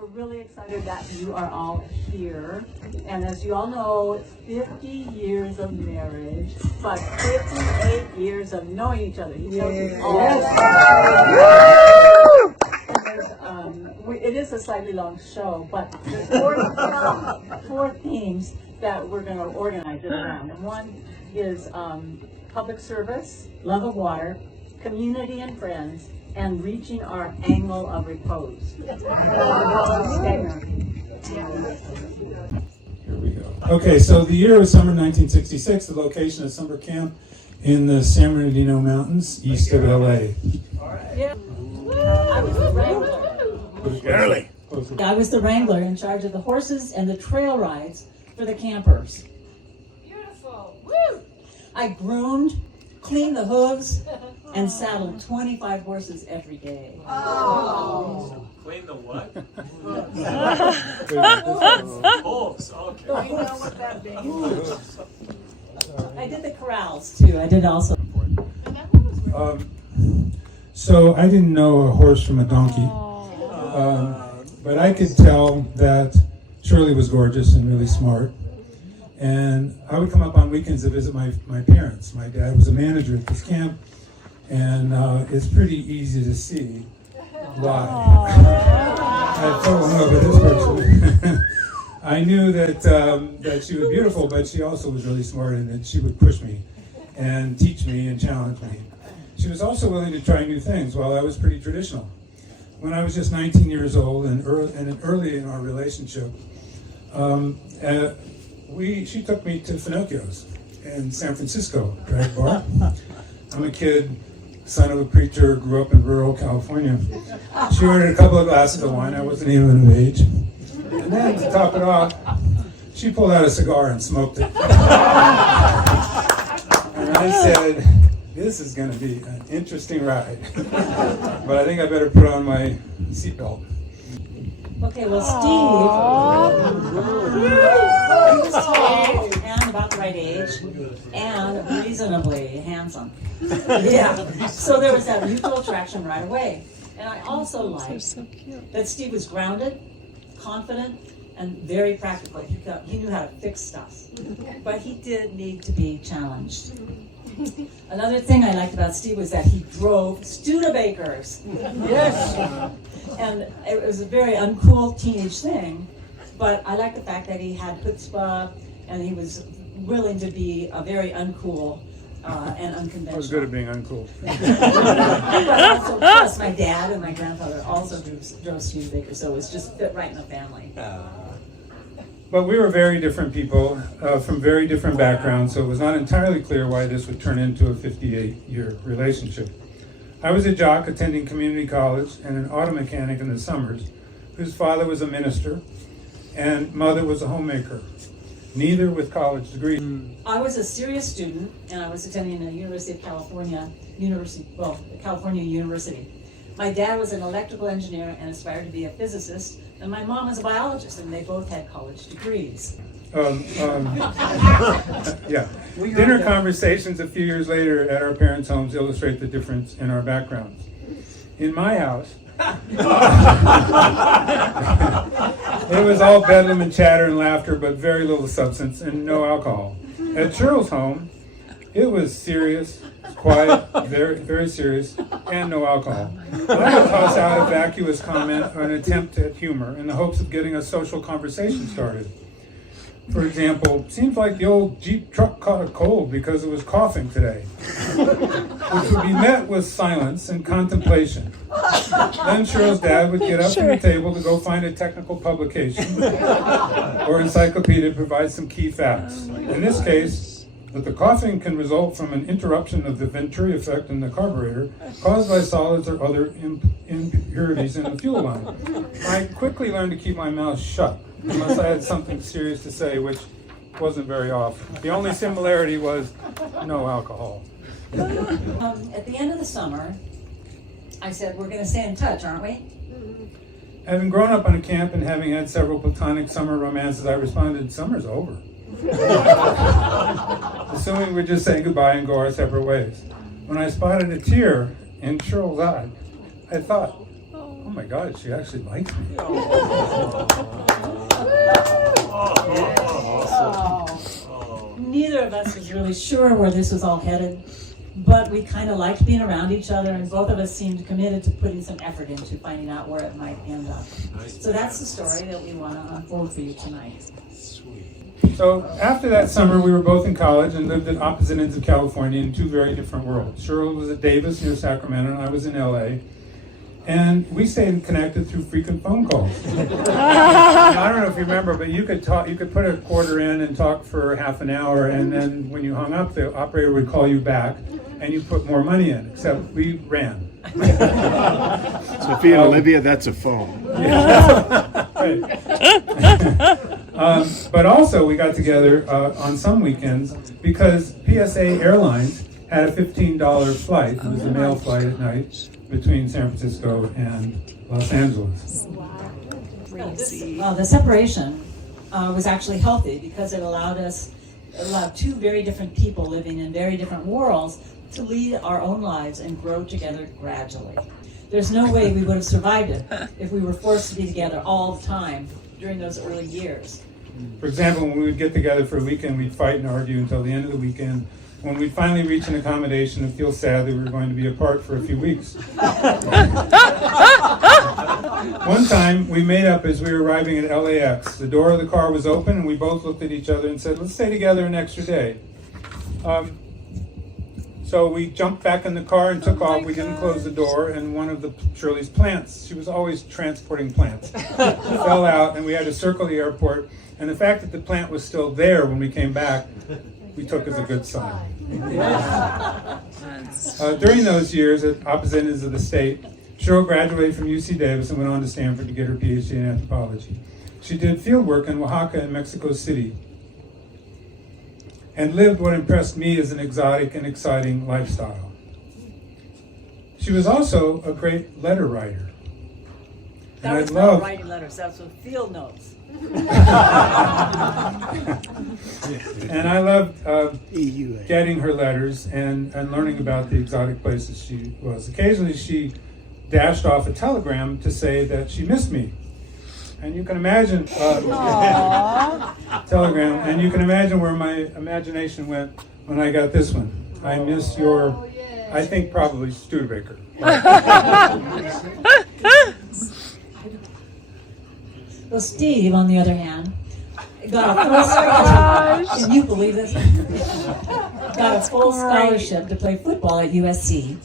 we're really excited that you are all here. And as you all know, it's 50 years of marriage, but 58 years of knowing each other. He tells you all it is a slightly long show, but there's four themes that we're going to organize it around. And one is public service, love of water, community and friends, and reaching our angle of repose. Here we go. Okay, so the year was summer 1966. The location is summer camp in the San Bernardino Mountains, east of LA. Yeah. I was the wrangler. Early. I was the wrangler in charge of the horses and the trail rides for the campers. Beautiful. Woo! I groomed, cleaned the hooves, and saddled 25 horses every day. Oh. Clean the what? Hooves. Okay. Do you know what that means? I did the corrals too. I did also. So I didn't know a horse from a donkey, but I could tell that Shirley was gorgeous and really smart. And I would come up on weekends to visit my parents. My dad was a manager at this camp, and it's pretty easy to see why. I fell in love with this person. I knew that she was beautiful, but she also was really smart, and that she would push me and teach me and challenge me. She was also willing to try new things, while I was pretty traditional. When I was just 19 years old and early in our relationship, she took me to Finocchio's in San Francisco, drag bar. I'm a kid, son of a preacher, grew up in rural California. She ordered a couple of glasses of wine. I wasn't even of age. And then to top it off, she pulled out a cigar and smoked it. And I said, this is going to be an interesting ride. But I think I better put on my seatbelt. Okay, well, Steve, he was tall and about the right age and reasonably handsome. Yeah, so there was that mutual attraction right away. And I also liked that Steve was grounded, confident, and very practical. He knew how to fix stuff, but he did need to be challenged. Another thing I liked about Steve was that he drove Studebakers. Yes. And it was a very uncool teenage thing, but I liked the fact that he had chutzpah and he was willing to be a very uncool and unconventional. I was good at being uncool. But also, plus my dad and my grandfather also drove Studebakers, so it was just fit right in the family. But we were very different people from very different backgrounds, so it was not entirely clear why this would turn into a 58-year relationship. I was a jock attending community college and an auto mechanic in the summers, whose father was a minister and mother was a homemaker, neither with college degrees. I was a serious student, and I was attending the University of California, California University. My dad was an electrical engineer and aspired to be a physicist, and my mom was a biologist, and they both had college degrees. Yeah. Dinner conversations a few years later at our parents' homes illustrate the difference in our backgrounds. In my house, it was all bedlam and chatter and laughter, but very little substance and no alcohol. At Shirl's home, it was serious, quiet, very, very serious, and no alcohol. I would toss out a vacuous comment or an attempt at humor in the hopes of getting a social conversation started. For example, seems like the old Jeep truck caught a cold because it was coughing today, which would be met with silence and contemplation. Then Shirl's dad would get up from the table to go find a technical publication or encyclopedia to provide some key facts. In this case, that the coughing can result from an interruption of the Venturi effect in the carburetor caused by solids or other impurities in the fuel line. I quickly learned to keep my mouth shut unless I had something serious to say, which wasn't very often. The only similarity was no alcohol. At the end of the summer, I said, we're going to stay in touch, aren't we? Having grown up on a camp and having had several platonic summer romances, I responded, summer's over. Assuming we'd just say goodbye and go our separate ways. When I spotted a tear in Shirl's eye, I thought, oh oh my God, she actually likes me. Neither of us was really sure where this was all headed, but we kind of liked being around each other, and both of us seemed committed to putting some effort into finding out where it might end up. So that's the story that we want to unfold for you tonight. So after that summer, we were both in college and lived at opposite ends of California in two very different worlds. Shirl was at Davis near Sacramento, and I was in LA. And we stayed connected through frequent phone calls. I don't know if you remember, but you could put a quarter in and talk for half an hour, and then when you hung up, the operator would call you back, and you put more money in, except we ran. Sophia and Olivia, that's a phone. Right. But also we got together on some weekends because PSA Airlines had a $15 flight. It was a mail flight at night between San Francisco and Los Angeles. The separation was actually healthy because it allowed two very different people living in very different worlds to lead our own lives and grow together gradually. There's no way we would have survived it if we were forced to be together all the time during those early years. For example, when we would get together for a weekend, we'd fight and argue until the end of the weekend. When we'd finally reach an accommodation and feel sad that we were going to be apart for a few weeks. One time, we made up as we were arriving at LAX. The door of the car was open, and we both looked at each other and said, let's stay together an extra day. So we jumped back in the car and took off. We didn't close the door, and one of Shirley's plants, she was always transporting plants, fell out, and we had to circle the airport. And the fact that the plant was still there when we came back, we took as a good sign. During those years at opposite ends of the state, Shirl graduated from UC Davis and went on to Stanford to get her PhD in anthropology. She did field work in Oaxaca and Mexico City and lived what impressed me as an exotic and exciting lifestyle. She was also a great letter writer. That was not writing letters, that was field notes. And I loved getting her letters and learning about the exotic places she was. Occasionally she dashed off a telegram to say that she missed me. And you can imagine telegram, and you can imagine where my imagination went when I got this one. I miss your, I think probably Studebaker. Well, Steve, on the other hand, got a full scholarship. Can you believe this? Got a full scholarship to play football at USC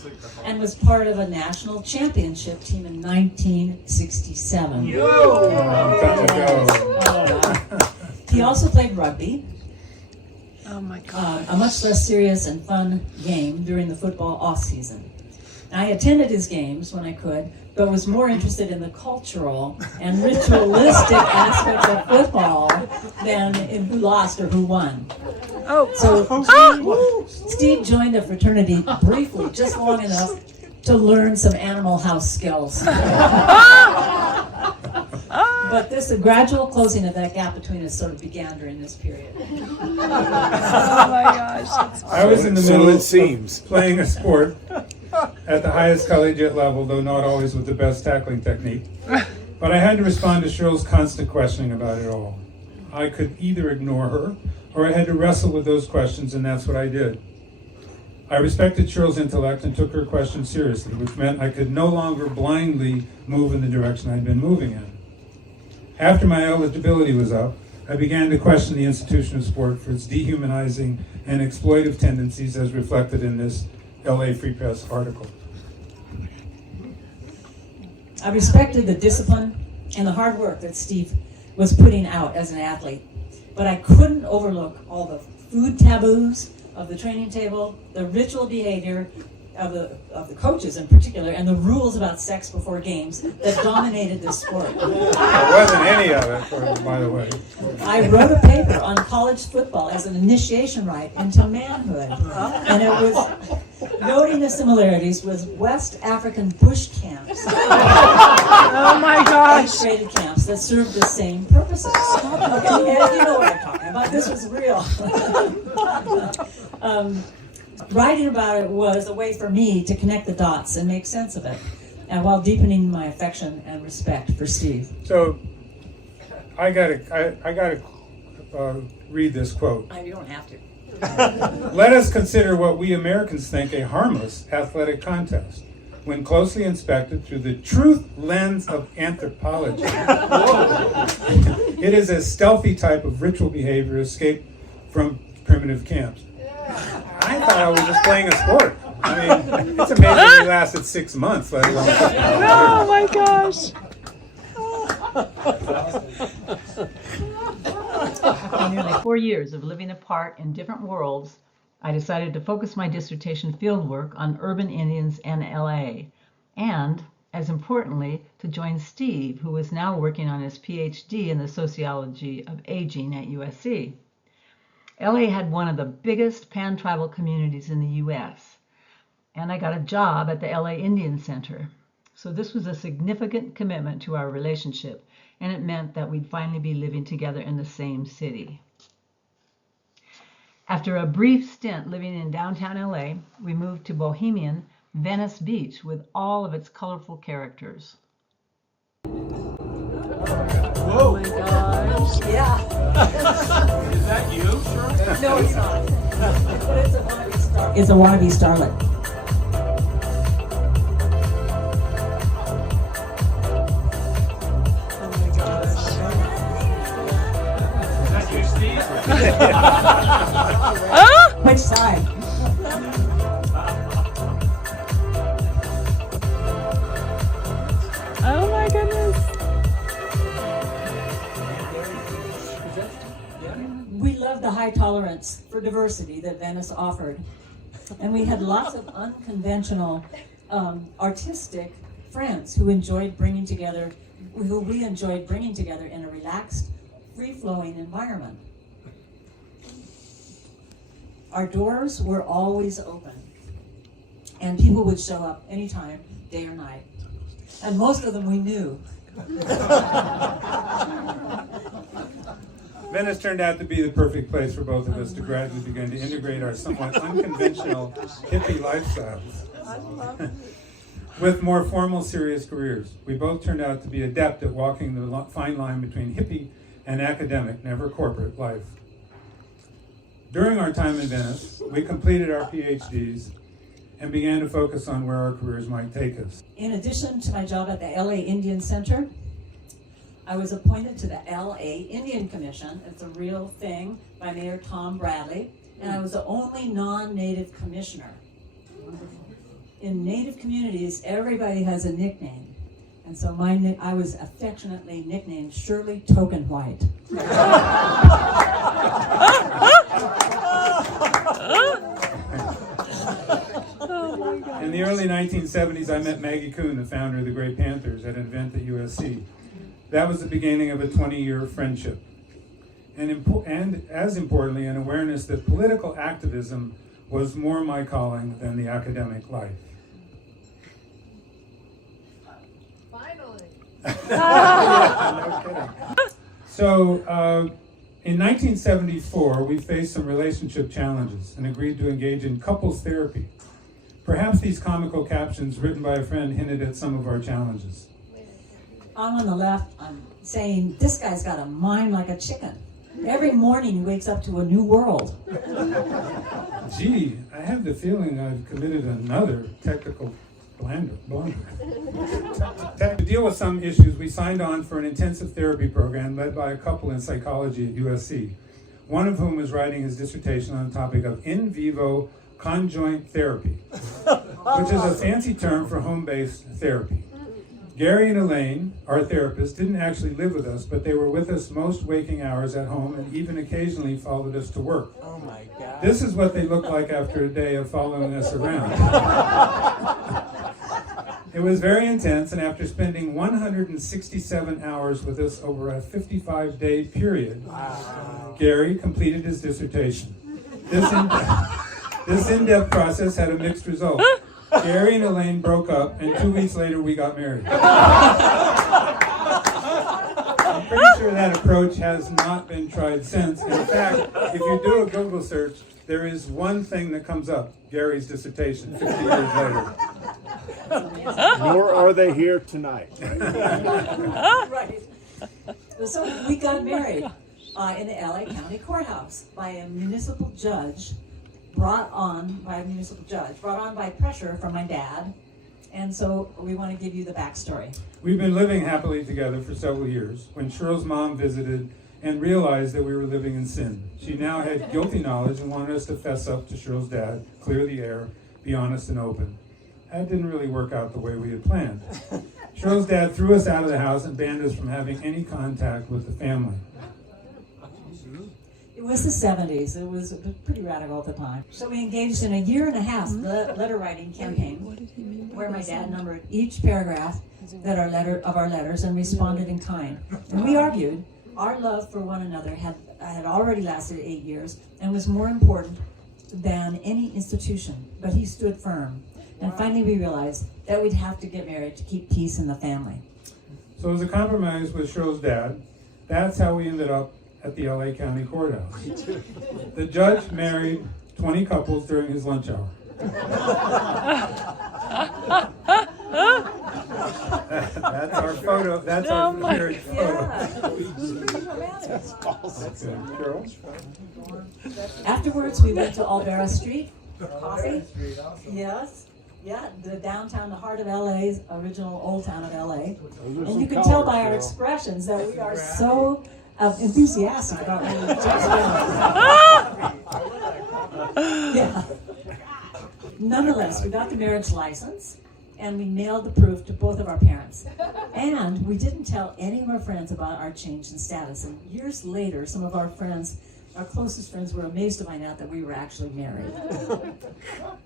and was part of a national championship team in 1967. He also played rugby. Oh my God. A much less serious and fun game during the football off-season. I attended his games when I could, but was more interested in the cultural and ritualistic aspects of football than in who lost or who won. So Steve joined the fraternity briefly, just long enough to learn some Animal House skills. But the gradual closing of that gap between us sort of began during this period. Oh my gosh. I was in the middle it of seems. playing a sport at the highest collegiate level, though not always with the best tackling technique. But I had to respond to Shirl's constant questioning about it all. I could either ignore her, or I had to wrestle with those questions, and that's what I did. I respected Shirl's intellect and took her questions seriously, which meant I could no longer blindly move in the direction I'd been moving in. After my eligibility was up, I began to question the institution of sport for its dehumanizing and exploitive tendencies as reflected in this LA Free Press article. I respected the discipline and the hard work that Steve was putting out as an athlete, but I couldn't overlook all the food taboos of the training table, the ritual behavior of the coaches in particular, and the rules about sex before games that dominated this sport. There wasn't any of it, by the way. I wrote a paper on college football as an initiation rite into manhood, and it was noting the similarities with West African bush camps. Oh my gosh. Integrated camps that served the same purposes. Okay, you know what I'm talking about. This was real. Writing about it was a way for me to connect the dots and make sense of it. and while deepening my affection and respect for Steve. So, I gotta read this quote. You don't have to. Let us consider what we Americans think a harmless athletic contest, when closely inspected through the truth lens of anthropology. It is a stealthy type of ritual behavior escaped from primitive camps. I thought I was just playing a sport. I mean, it's amazing we lasted 6 months, let alone. Oh my gosh. After nearly 4 years of living apart in different worlds, I decided to focus my dissertation fieldwork on urban Indians and LA, and, as importantly, to join Steve, who is now working on his PhD in the sociology of aging at USC. LA had one of the biggest pan-tribal communities in the US, and I got a job at the LA Indian Center. So this was a significant commitment to our relationship, and it meant that we'd finally be living together in the same city. After a brief stint living in downtown LA, we moved to bohemian Venice Beach with all of its colorful characters. Oh my gosh. Yeah. Is that you, Shirl? No, it's not. But it's a wannabe starlet. Oh my gosh. Is that you, Steve? Which side? Oh my goodness. We loved the high tolerance for diversity that Venice offered. And we had lots of unconventional artistic friends who we enjoyed bringing together in a relaxed, free-flowing environment. Our doors were always open, and people would show up anytime, day or night. And most of them we knew. Venice turned out to be the perfect place for both of us to gradually begin to integrate our somewhat unconventional hippie lifestyles with more formal, serious careers. We both turned out to be adept at walking the fine line between hippie and academic, never corporate life. During our time in Venice, we completed our PhDs and began to focus on where our careers might take us. In addition to my job at the LA Indian Center, I was appointed to the LA Indian Commission. It's a real thing by Mayor Tom Bradley, and I was the only non-native commissioner. In native communities, everybody has a nickname, and so I was affectionately nicknamed Shirley Token White. In the early 1970s, I met Maggie Kuhn, the founder of the Grey Panthers, at an event at USC. That was the beginning of a 20-year friendship. And as importantly, an awareness that political activism was more my calling than the academic life. Finally. No kidding. So, in 1974, we faced some relationship challenges and agreed to engage in couples therapy. Perhaps these comical captions written by a friend hinted at some of our challenges. On the left, I'm saying, this guy's got a mind like a chicken. Every morning he wakes up to a new world. Gee, I have the feeling I've committed another technical blunder. To deal with some issues, we signed on for an intensive therapy program led by a couple in psychology at USC, one of whom was writing his dissertation on the topic of in vivo conjoint therapy, which is a fancy term for home-based therapy. Gary and Elaine, our therapists, didn't actually live with us, but they were with us most waking hours at home and even occasionally followed us to work. Oh my God. This is what they looked like after a day of following us around. It was very intense, and after spending 167 hours with us over a 55-day period, Gary completed his dissertation. This in-depth process had a mixed result. Gary and Elaine broke up, and 2 weeks later we got married. I'm pretty sure that approach has not been tried since. In fact, if you do a Google search, there is one thing that comes up, Gary's dissertation, 50 years later. Nor are they here tonight. Right. So we got married in the LA County Courthouse by a municipal judge, brought on by pressure from my dad. And so we want to give you the backstory. We've been living happily together for several years when Shirl's mom visited and realized that we were living in sin. She now had guilty knowledge and wanted us to fess up to Shirl's dad, clear the air, be honest and open. That didn't really work out the way we had planned. Shirl's dad threw us out of the house and banned us from having any contact with the family. It was the 70s. It was pretty radical at the time. So we engaged in a 1.5 year letter writing campaign where my dad numbered each paragraph of our letters and responded in kind. And we argued our love for one another had already lasted 8 years and was more important than any institution. But he stood firm. And finally we realized that we'd have to get married to keep peace in the family. So as a compromise with Shirl's dad, that's how we ended up at the LA County Courthouse. The judge married 20 couples during his lunch hour. That's our photo. That's our marriage photo. Shirl? Afterwards, we went to Olvera Street for coffee. Yes. Yeah, the downtown, the heart of LA's original old town of LA. And you can tell by our expressions that we are so enthusiastic about what we just did. Yeah. Nonetheless, we got the marriage license and we mailed the proof to both of our parents. And we didn't tell any of our friends about our change in status. And years later, some of our friends, our closest friends, were amazed to find out that we were actually married.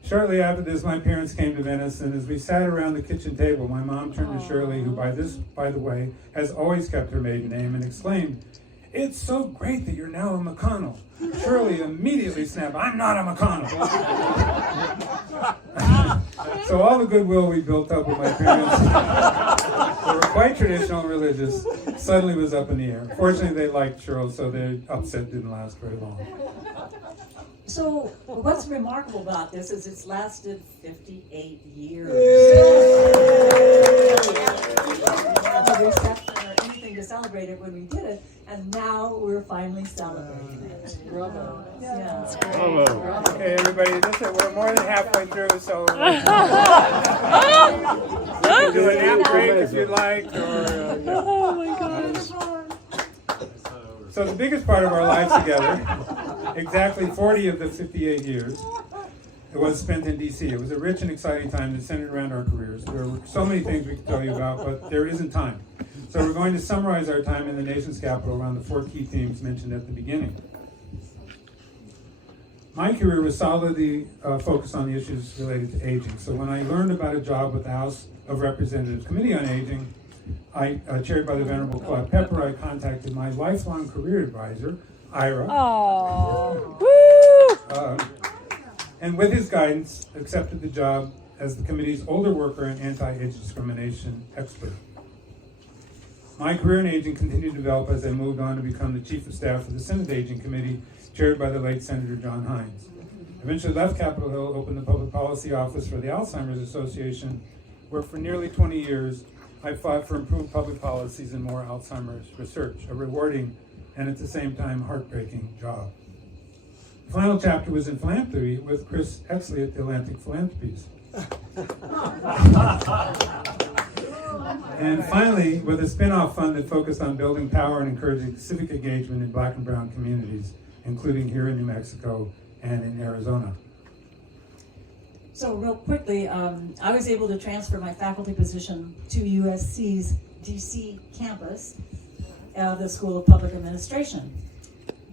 Shortly after this, my parents came to Venice, and as we sat around the kitchen table, my mom turned to Shirley, who by the way, has always kept her maiden name, and exclaimed, "It's so great that you're now a McConnell." Shirley immediately snapped, "I'm not a McConnell." So all the goodwill we built up with my parents, who were quite traditional and religious, suddenly was up in the air. Fortunately, they liked Shirl, so their upset didn't last very long. So what's remarkable about this is it's lasted 58 years. No reception or anything to celebrate it when we did it, and now we're finally celebrating it. Bravo. Yeah. Okay, everybody, we're more than halfway through, so you can do an app break if you'd like. Oh my gosh. So the biggest part of our lives together, exactly 40 of the 58 years, it was spent in D.C. It was a rich and exciting time that centered around our careers. There were so many things we could tell you about, but there isn't time. So we're going to summarize our time in the nation's capital around the 4 key themes mentioned at the beginning. My career was solidly focused on the issues related to aging. So when I learned about a job with the House of Representatives Committee on Aging, chaired by the Venerable Claude Pepper, I contacted my lifelong career advisor, Ira. Oh. Woo! And with his guidance, accepted the job as the committee's older worker and anti-age discrimination expert. My career in aging continued to develop as I moved on to become the Chief of Staff for the Senate Aging Committee, chaired by the late Senator John Hines. Eventually left Capitol Hill, opened the Public Policy Office for the Alzheimer's Association, where for nearly 20 years I fought for improved public policies and more Alzheimer's research, a rewarding and at the same time heartbreaking job. The final chapter was in philanthropy with Chris Exley at the Atlantic Philanthropies. And finally, with a spin-off fund that focused on building power and encouraging civic engagement in Black and brown communities, including here in New Mexico and in Arizona. So real quickly, I was able to transfer my faculty position to USC's DC campus, the School of Public Administration.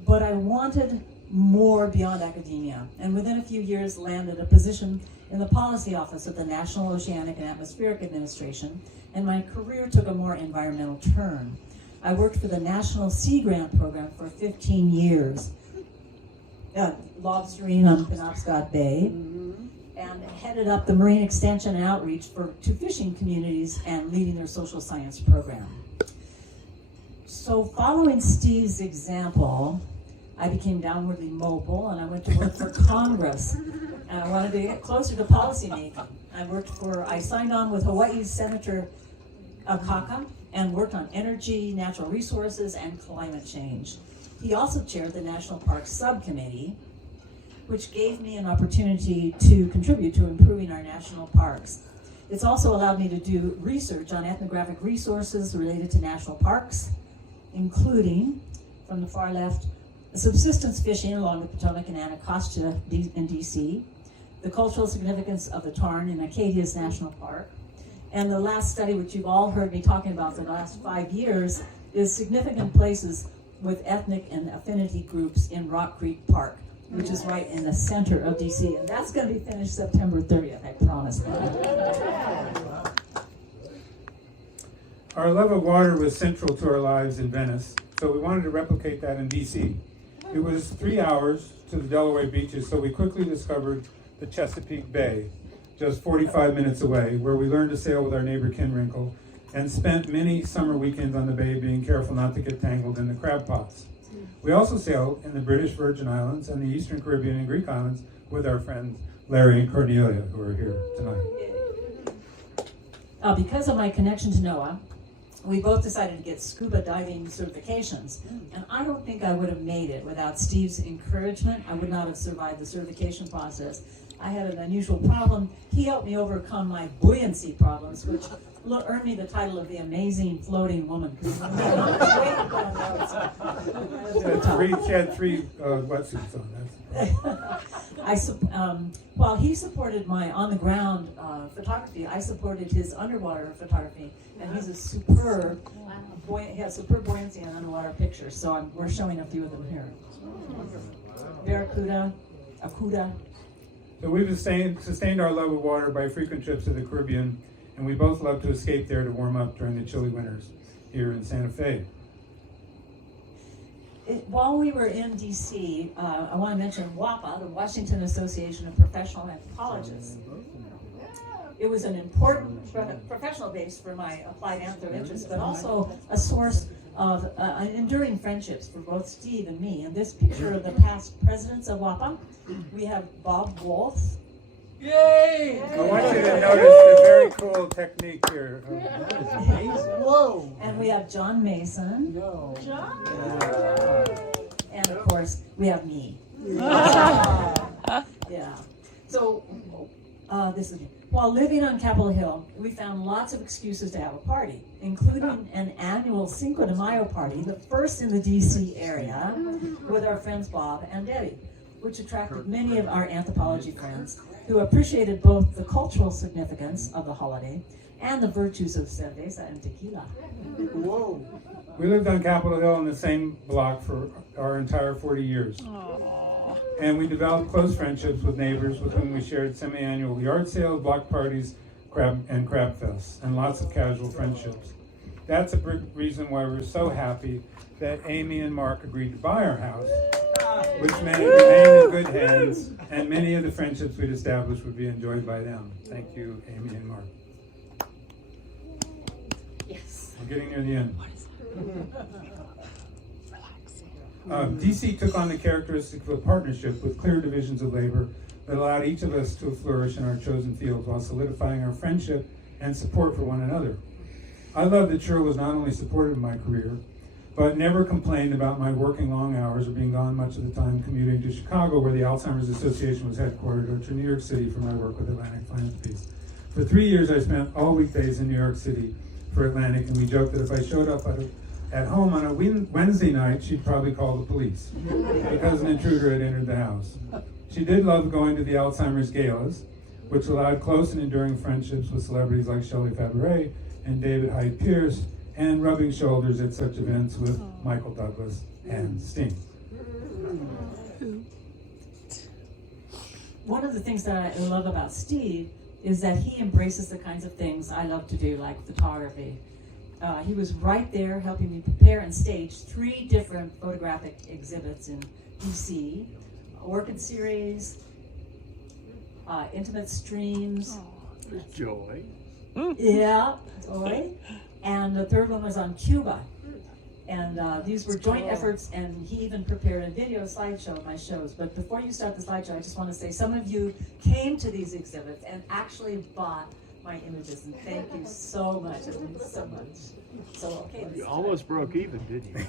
But I wanted more beyond academia, and within a few years landed a position in the policy office of the National Oceanic and Atmospheric Administration, and my career took a more environmental turn. I worked for the National Sea Grant Program for 15 years, lobstering on Penobscot Bay, and headed up the marine extension and outreach to fishing communities and leading their social science program. So following Steve's example, I became downwardly mobile and I went to work for Congress. And I wanted to get closer to policy making. I signed on with Hawaii's Senator Akaka and worked on energy, natural resources, and climate change. He also chaired the National Parks Subcommittee, which gave me an opportunity to contribute to improving our national parks. It's also allowed me to do research on ethnographic resources related to national parks, including, from the far left, subsistence fishing along the Potomac and Anacostia in DC, the cultural significance of the Tarn in Acadia's National Park, and the last study, which you've all heard me talking about for the last 5 years, is significant places with ethnic and affinity groups in Rock Creek Park, which is right in the center of DC. And that's going to be finished September 30th, I promise. Our love of water was central to our lives in Venice, so we wanted to replicate that in DC. It was 3 hours to the Delaware beaches, so we quickly discovered the Chesapeake Bay, just 45 minutes away, where we learned to sail with our neighbor Ken Wrinkle and spent many summer weekends on the bay being careful not to get tangled in the crab pots. We also sailed in the British Virgin Islands and the Eastern Caribbean and Greek islands with our friends Larry and Cornelia, who are here tonight. Because of my connection to NOAA, we both decided to get scuba diving certifications. And I don't think I would have made it without Steve's encouragement. I would not have survived the certification process. I had an unusual problem. He helped me overcome my buoyancy problems, which earned me the title of the amazing floating woman. She had three wetsuits on. While he supported my on-the-ground photography, I supported his underwater photography, and he's a superb, he has superb buoyancy and underwater pictures. So we're showing a few of them here. Barracuda, Akuda. So we've sustained our love of water by frequent trips to the Caribbean, and we both love to escape there to warm up during the chilly winters here in Santa Fe. While we were in DC, I want to mention WAPA, the Washington Association of Professional Anthropologists. It was an important professional base for my applied anthro interests, but also a source of enduring friendships for both Steve and me. And this picture of the past presidents of WAPA, we have Bob Wolf. Yay! I want you to notice the very cool technique here. Whoa! And we have John Mason. No. And of course, we have me. Yeah. So, this is while living on Capitol Hill, we found lots of excuses to have a party, including an annual Cinco de Mayo party, the first in the DC area, with our friends Bob and Debbie, which attracted many of our anthropology friends who appreciated both the cultural significance of the holiday and the virtues of cerveza and tequila. Whoa! We lived on Capitol Hill in the same block for our entire 40 years. And we developed close friendships with neighbors with whom we shared semi-annual yard sales, block parties, crab fests, and lots of casual friendships. That's a big reason why we're so happy that Amy and Mark agreed to buy our house, which meant it remained in good hands, and many of the friendships we'd established would be enjoyed by them. Thank you, Amy and Mark. Yes. We're getting near the end. DC took on the characteristics of a partnership with clear divisions of labor that allowed each of us to flourish in our chosen fields while solidifying our friendship and support for one another. I love that Shirl was not only supportive of my career, but never complained about my working long hours or being gone much of the time commuting to Chicago, where the Alzheimer's Association was headquartered, or to New York City for my work with Atlantic Philanthropies. For 3 years, I spent all weekdays in New York City for Atlantic, and we joked that if I showed up at home on a Wednesday night, she'd probably call the police because an intruder had entered the house. She did love going to the Alzheimer's galas, which allowed close and enduring friendships with celebrities like Shelley Fabares and David Hyde Pierce, and rubbing shoulders at such events with Michael Douglas and Sting. One of the things that I love about Steve is that he embraces the kinds of things I love to do, like photography. He was right there helping me prepare and stage 3 different photographic exhibits in DC, Orchid Series, Intimate Streams. Joy. Yeah, Joy. And the third one was on Cuba. And these were joint efforts, and he even prepared a video slideshow of my shows. But before you start the slideshow, I just want to say some of you came to these exhibits and actually bought my images, and thank you so much. It means so much. So, okay. You almost broke even, didn't you?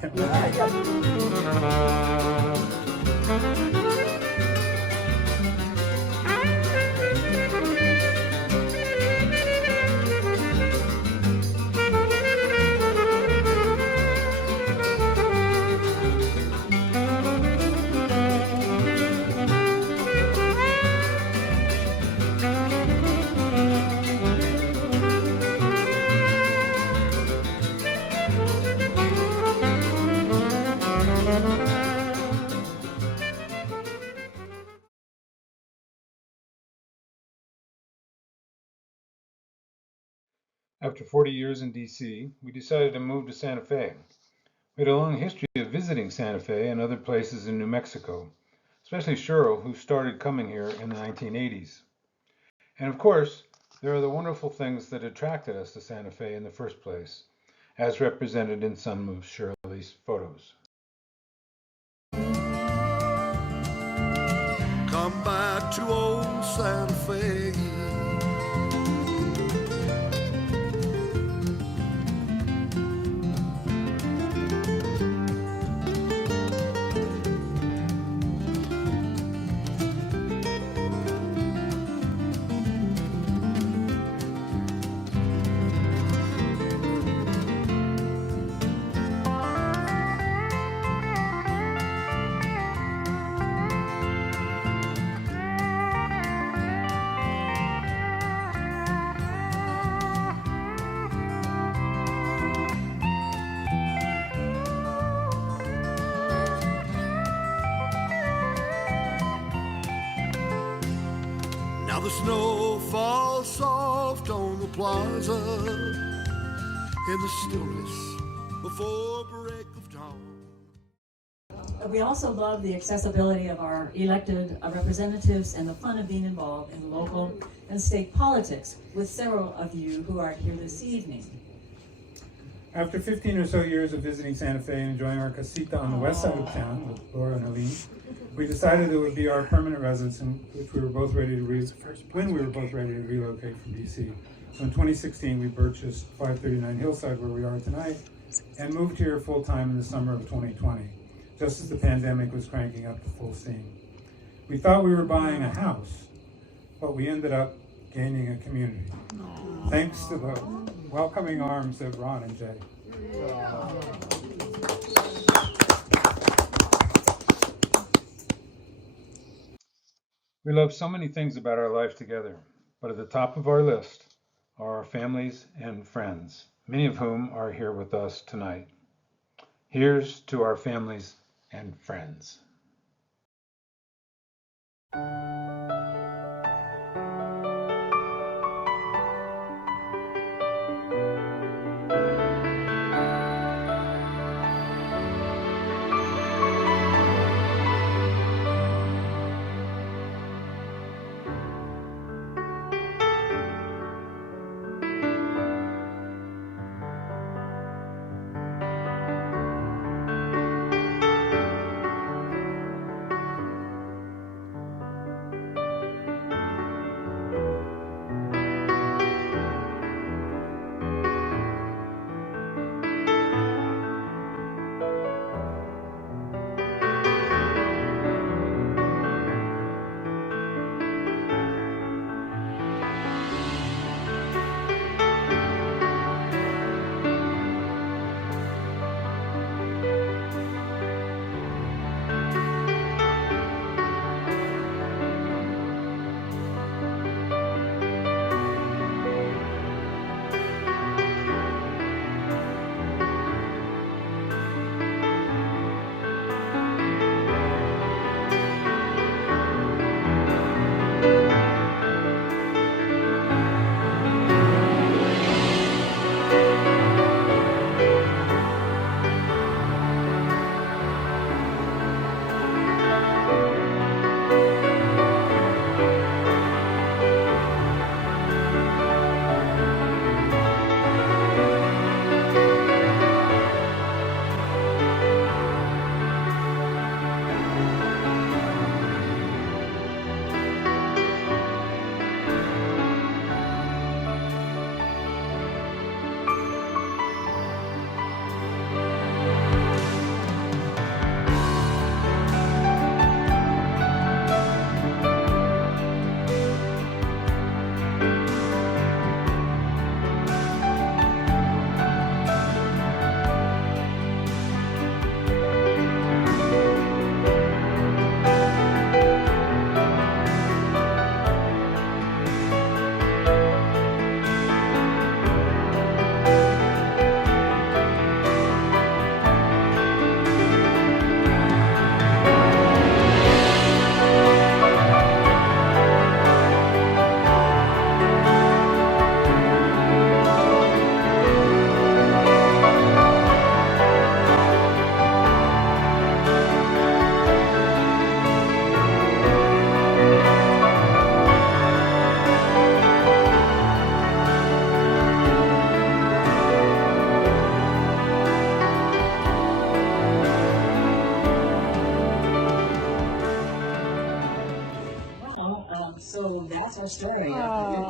After 40 years in DC, we decided to move to Santa Fe. We had a long history of visiting Santa Fe and other places in New Mexico, especially Shirl, who started coming here in the 1980s. And of course, there are the wonderful things that attracted us to Santa Fe in the first place, as represented in some of Shirley's photos. Come back to old Santa Fe. Now the snow falls soft on the plaza in the stillness before break of dawn. We also love the accessibility of our elected representatives and the fun of being involved in local and state politics with several of you who are here this evening. After 15 or so years of visiting Santa Fe and enjoying our casita on the west side of town with Laura and Aline, we decided it would be our permanent residence, when we were both ready to relocate from DC. So in 2016, we purchased 539 Hillside, where we are tonight, and moved here full-time in the summer of 2020, just as the pandemic was cranking up to full steam. We thought we were buying a house, but we ended up gaining a community, thanks to the welcoming arms of Ron and Jay. We love so many things about our life together, but at the top of our list are our families and friends, many of whom are here with us tonight. Here's to our families and friends. her story. Was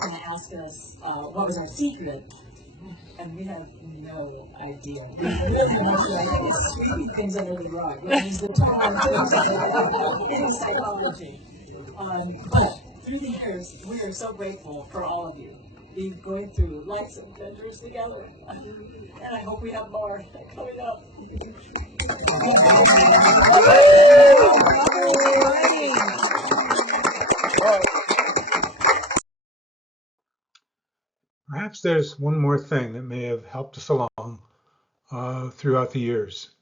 going to ask us what was our secret, and we have no idea. We really want to sweeping things under the rug. It is the term in psychology. But through the years, we are so grateful for all of you. We're going through life's adventures together, and I hope we have more coming up. Perhaps there's one more thing that may have helped us along throughout the years.